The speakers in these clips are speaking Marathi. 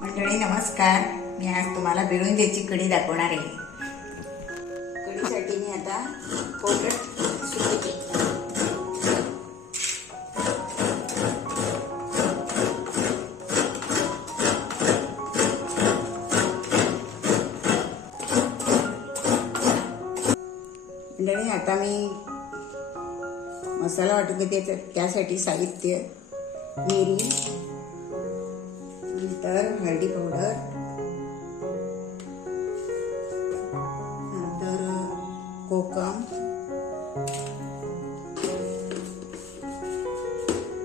मंडळी नमस्कार. मी आज तुम्हाला बिळुंजेची कढी दाखवणार आहे. कढीसाठी मी आता कोरड सुकी मंडळी आता मी मसाला वाटून घेते. त्यासाठी साहित्य मिरी, नंतर हळदी पावडर, नंतर कोकम,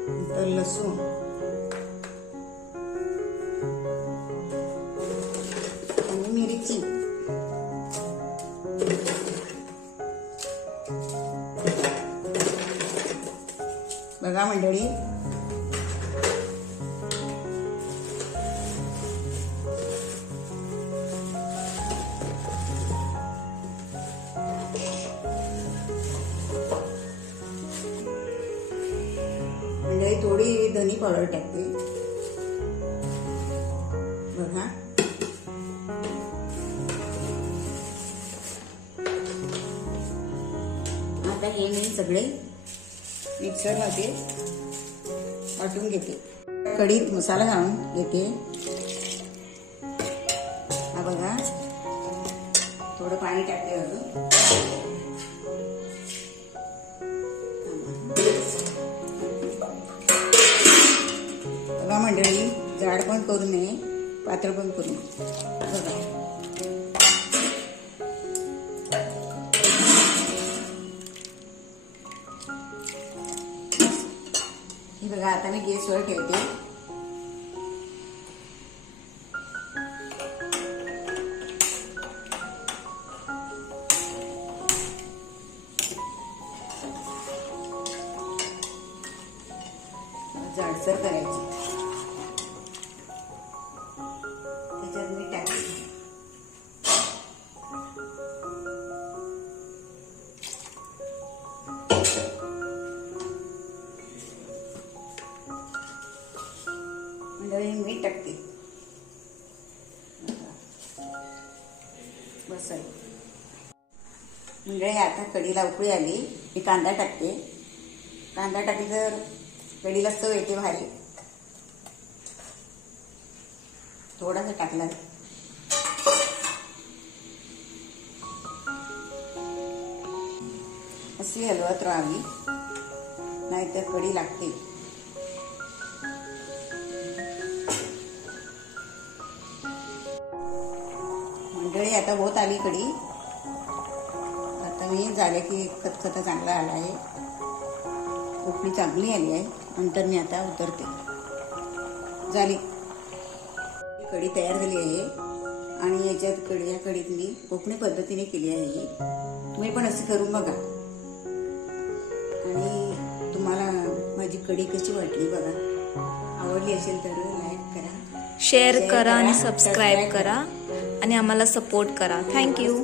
नंतर लसूण आणि मिरची. बघा मंडळी, थोडी धनी पावडर टाकते. बघा आता हे मी सगळे मिक्सर मध्ये वाटून घेते. कढीत मसाला घालून घेते. हा बघा, थोडं पाणी टाकते अजून. बघा मंडळी, जाड पण करू नये, पातळ पण करू नये. बघा हे बघा, आता मी गॅसवर ठेवते. जाडसर करायची. त्याच्यात मीठ टाकायचं. मंडळी मीठ टाकते. बस मंडळी, आता कढीला उकळी आली. मी कांदा टाकते. कांदा टाकली तर कढीला चव येते भारी. थोडासा टाकला. अशी हलवत राहावी, नाहीतर कढी लागते. मंडळी आता होत आली कढी. आता मी झाले की खतखता चांगला आला आहे. उकळी चांगली आली आहे. नंतर मी आता उतरते. झाली कढी तयार झाली आहे. आणि याच्यात या कढीत मी कोकणी पद्धतीने केली आहे. तुम्ही पण अशी करून बघा. आणि तुम्हाला माझी कढी कशी वाटली बघा. आवडली असेल तर लाईक करा, शेअर करा आणि सबस्क्राईब करा आणि आम्हाला सपोर्ट करा. थँक्यू.